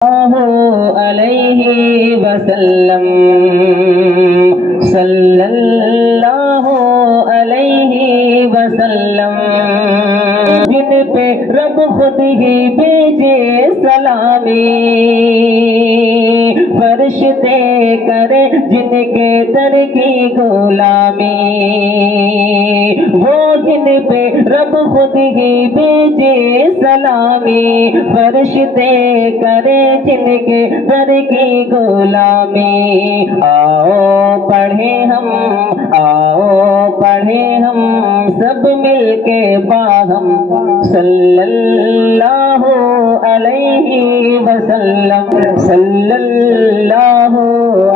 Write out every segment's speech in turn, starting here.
علیہ وسلم صلی اللہ علیہ وسلم جن پہ رب خود ہی بھیجے سلامی فرشتے کرے جن کے در کی غلامی وہ جن پہ رب خود ہی بھیجے سلامی فرشتے کرے جن کے در کی غلامی آؤ پڑھیں ہم سب مل کے باہم صلی اللہ علیہ وسلم صلی اللہ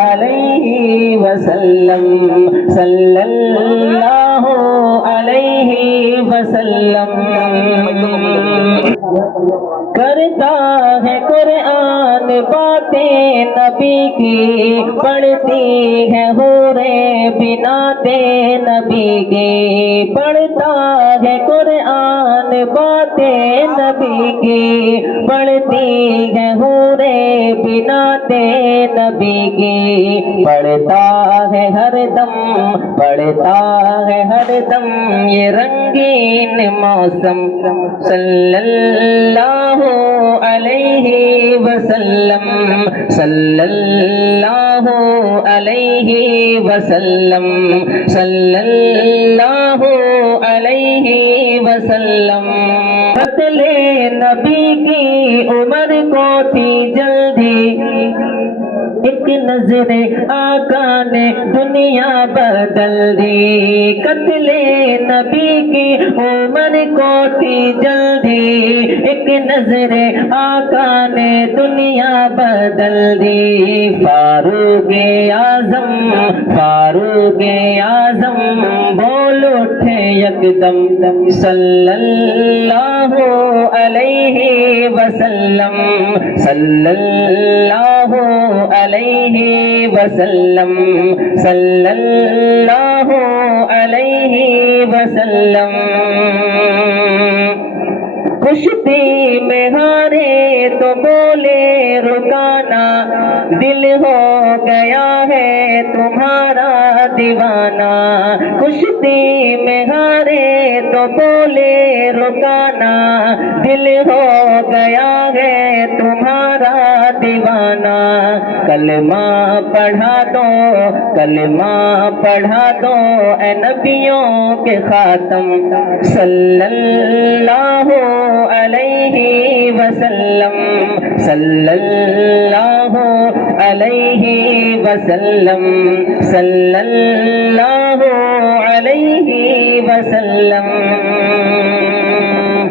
علیہ وسلم صلی اللہ علیہ وسلم کرتا ہے قرآن باتیں نبی کی پڑھتی ہے حوریں بناتیں نبی کی پڑھتا ہے قرآن باتیں نبی کی پڑھتی ہے حوریں بناتیں نبی کی پڑھتا ہے ہر دم یہ رنگین موسم صلی اللہ علیہ وسلم صلی اللہ علیہ وسلم صلی اللہ علیہ وسلم قتل نبی کی عمر کو تھی جلدی ایک نظر آقا نے دنیا بدل دی قتل نبی کی عمر کو تھی جلدی ایک نظر آقا نے دنیا بدل دی فاروق اعظم بول اٹھے یکدم صلی اللہ علیہ وسلم صلی اللہ علیہ وسلم صلی اللہ علیہ وسلم کشتی میں ہارے تو بولے رکانا دل ہو گیا ہے تمہارا دیوانہ کشتی میں ہارے تو بولے رکانا دل ہو گیا ہے تمہارا دیوانہ کلمہ پڑھا دو اے نبیوں کے خاتم صلی اللہ علیہ وسلم صلی اللہ علیہ وسلم صلی اللہ علیہ وسلم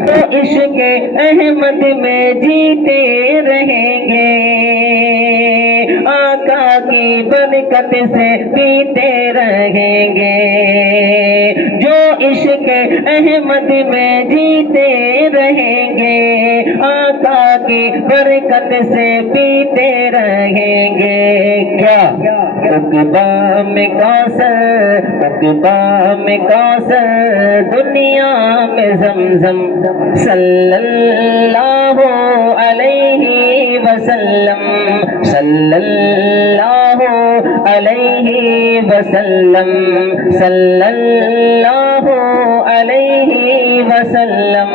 تو عشق احمد میں جیتے رہیں گے آقا کی برکت سے پیتے رہیں گے جو عشق احمد میں جیتے رہیں گے آقا کی برکت سے پیتے رہیں گے کیا عقبہ میں کوثر دنیا میں زمزم صلی اللہ علیہ وسلم صلی اللہ علیہ وسلم صلی اللہ علیہ وسلم